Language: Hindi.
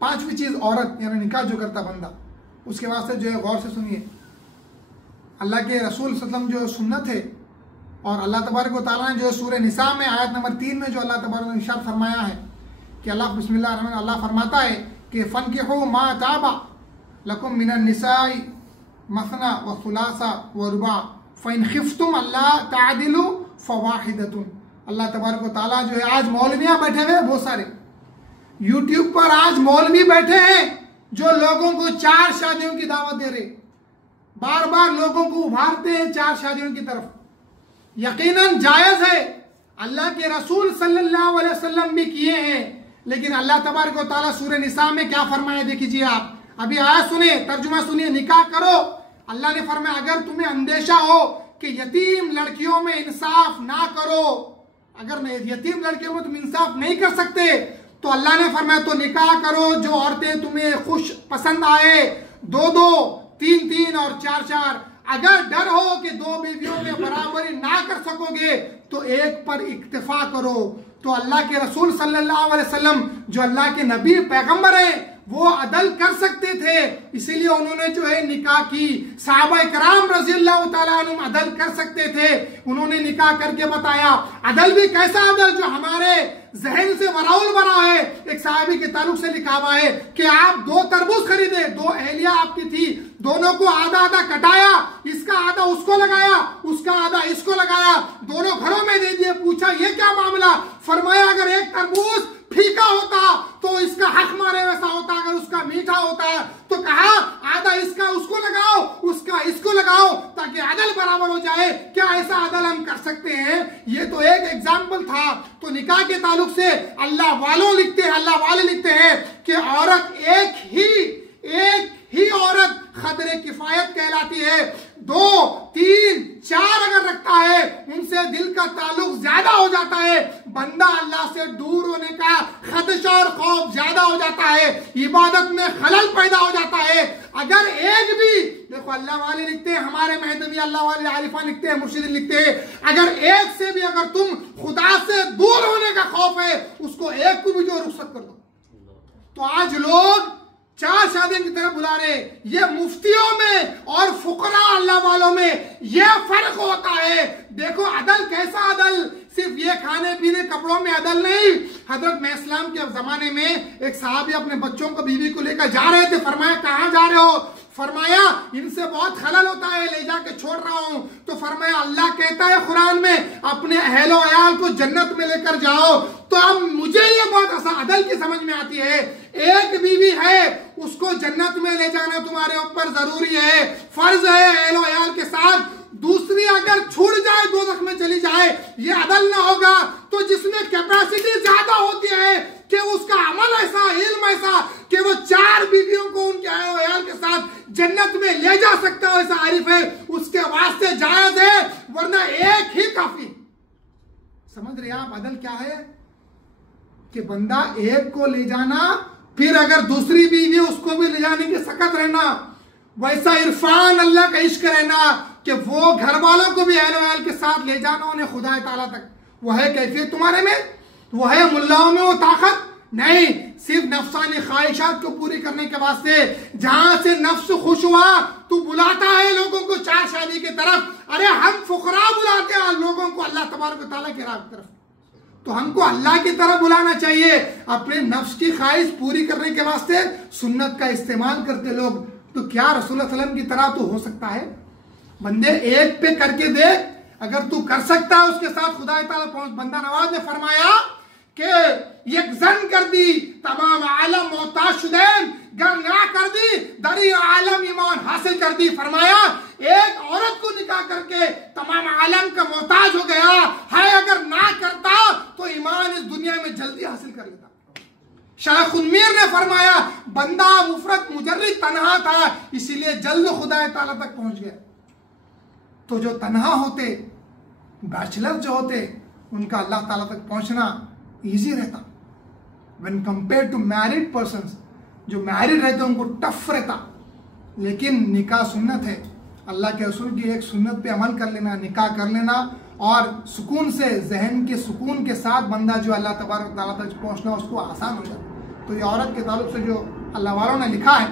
पांचवी चीज औरत यानी निकाह जो करता बंदा, उसके वास्ते जो है गौर से सुनिए, अल्लाह के रसूल सल्लल्लाहु अलैहि वसल्लम जो सुन्नत है और अल्लाह तबारक व तआला ने जो सूरह निसा में आयत नंबर 3 में जो अल्लाह तबारक ने इरशाद फरमाया है कि अल्लाह बिस्मिल्लाह रहमान अल्लाह फरमाता है कि फनकिहू मा ताबा लकुम मिनन निसाई मसना व सुलासा व रुबा फ़इन खिफ्तुम अल्ला तादिलु फवाहिदतुन। अल्लाह तबारक व तआला जो है, आज मौलवियां बैठे हुए बहुत सारे यूट्यूब पर, आज मौलवी बैठे हैं जो लोगों को 4 शादियों की दावत दे रहे, बार बार लोगों को उभारते हैं 4 शादियों की तरफ। यकीनन जायज है, अल्लाह के रसूल सल्लल्लाहु अलैहि वसल्लम भी किए हैं, लेकिन अल्लाह तबारक व तआला सूरह निसा में क्या फरमाया देखिए आप, अभी आया सुने, तर्जुमा सुनिए, निकाह करो। अल्लाह ने फरमाया अगर तुम्हें अंदेशा हो कि यतीम लड़कियों में इंसाफ ना करो, अगर यतीम लड़कियों में तुम इंसाफ नहीं कर सकते तो अल्लाह ने फरमाया तो निकाह करो जो औरतें तुम्हें खुश पसंद आए, 2-2, 3-3 और 4-4। अगर डर हो कि 2 बीवियों में बराबरी ना कर सकोगे तो एक पर इक्तिफा करो। तो अल्लाह के रसूल सल्लल्लाहु अलैहि वसल्लम जो अल्लाह के नबी पैगंबर हैं वो अदल कर सकते थे, इसीलिए उन्होंने जो है निकाह की। सहाबा कराम रज़ियल्लाहु ताला अन्हुम अदल कर सकते थे, उन्होंने निकाह करके बताया। अदल भी कैसा अदल जो हमारे जहन से वराउल बना है। एक साहबी के ताल्लुक से लिखा हुआ है कि आप 2 तरबूज खरीदे, 2 अहलिया आपकी थी, दोनों को आधा आधा कटाया, इसका आधा उसको लगाया, उसका आधा इसको लगाया, दोनों घरों में दे दिए। पूछा ये क्या मामला? फरमाया अगर एक तरबूज फीका होता तो इसका हक मारे वैसा होता, अगर उसका मीठा होता है तो कहा आधा इसका उसको लगाओ, उसका इसको लगाओ, ताकि अदल बराबर हो जाए। क्या ऐसा अदल हम कर सकते हैं? ये तो एक एग्जाम्पल था। तो निकाह के ताल्लुक से अल्लाह वाले लिखते हैं कि औरत एक ही औरत खदरे किफायत कहलाती है। 2, 3, 4 अगर रखता है उनसे दिल का ताल्लुक ज्यादा हो जाता है, बंदा अल्लाह से दूर होने का खदशा और खौफ ज्यादा हो जाता है, इबादत में खलल पैदा हो जाता है। अगर एक भी, देखो अल्लाह वाले लिखते हैं, हमारे महदवी अल्लाह वाले आरिफा लिखते हैं, मुर्शिद लिखते हैं, अगर एक से भी अगर तुम खुदा से दूर होने का खौफ है उसको एक को भी जो रुखसत कर दो। तो आज लोग 4 शादियों की तरफ बुला रहे। ये मुफ्तियों में और फुकरा अल्लाह वालों में ये फर्क होता है। देखो अदल कैसा अदल, सिर्फ ये खाने पीने कपड़ों में अदल नहीं। हजरत में इस्लाम के जमाने में एक साहबी अपने बच्चों को बीवी को लेकर जा रहे थे। फरमाया कहाँ जा रहे हो? फरमाया इनसे बहुत खलल होता है, ले जाके छोड़ रहा हूं। तो फरमाया अल्लाह कहता है कुरान में अपने अहलो अयाल को जन्नत में लेकर जाओ। तो अब मुझे ये बहुत ऐसा अदल की समझ में आती है, एक बीवी है उसको जन्नत में ले जाना तुम्हारे ऊपर जरूरी है, फर्ज है अहलो अयाल के साथ। दूसरी अगर छूट जाए, दोज़ख में चली जाए, ये अदल ना होगा। तो जिसमें कैपेसिटी ज्यादा होती है कि उसका अमल ऐसा, इल्म ऐसा कि वो 4 बीवियों को उनके अयाल के साथ जन्नत में ले जा सकता है, ऐसा आरिफ है, उसके वास्ते जायज है, वरना एक ही काफी। समझ रहे आप अदल क्या है? कि बंदा एक को ले जाना, फिर अगर दूसरी बीवी उसको भी ले जाने की सकत रहना। वैसा इरफान अल्लाह का इश्क रहना कि वो घर वालों को भी अहल के साथ ले जाना उन्हें खुदा ताला तक। वो है कैफियत तुम्हारे में, वो है मुल्लाओं में वो ताकत नहीं। सिर्फ नफ्सानी ख्वाहिशात को पूरी करने के वास्ते जहां से नफ्स खुश हुआ तू बुलाता है लोगों को 4 शादी की तरफ। अरे हम फुकरा बुलाते हैं लोगों को अल्लाह तबारक व तआला की राह की तरफ। तो हमको अल्लाह की तरफ बुलाना चाहिए। अपने नफ्स की ख्वाहिश पूरी करने के वास्ते सुन्नत का इस्तेमाल करते लोग। तो क्या रसूल सल्लल्लाहु अलैहि वसल्लम की तरह तो हो सकता है? बंदे एक पे करके देख, अगर तू कर सकता है उसके साथ खुदा ताला पहुंच। बंदा नवाज ने फरमाया कि यकजन कर दी तमाम आलम मोहताज शुदैन, गर ना कर दी दरी आलम ईमान हासिल कर दी। फरमाया एक औरत को निकाह करके तमाम आलम का मोहताज हो गया है, अगर ना करता तो ईमान इस दुनिया में जल्दी हासिल कर लेता। शाह खुनमीर ने फरमाया बंदा मुफरत मुजर्रिद तन्हा था, इसीलिए जल्द खुदा ताला तक पहुंच गया। तो जो तन्हा होते, बैचलर जो होते, उनका अल्लाह ताला तक पहुंचना इजी रहता। When compare to married persons, जो मैरिड रहते उनको टफ रहता। लेकिन निकाह सुन्नत है, अल्लाह के रसूल की एक सुन्नत पे अमल कर लेना, निकाह कर लेना, और सुकून से, जहन के सुकून के साथ बंदा जो अल्लाह तबारक तआला तक पहुंचना उसको आसान हो जाता। तो ये औरत के ताल्लुक से जो अल्लाह वालों ने लिखा है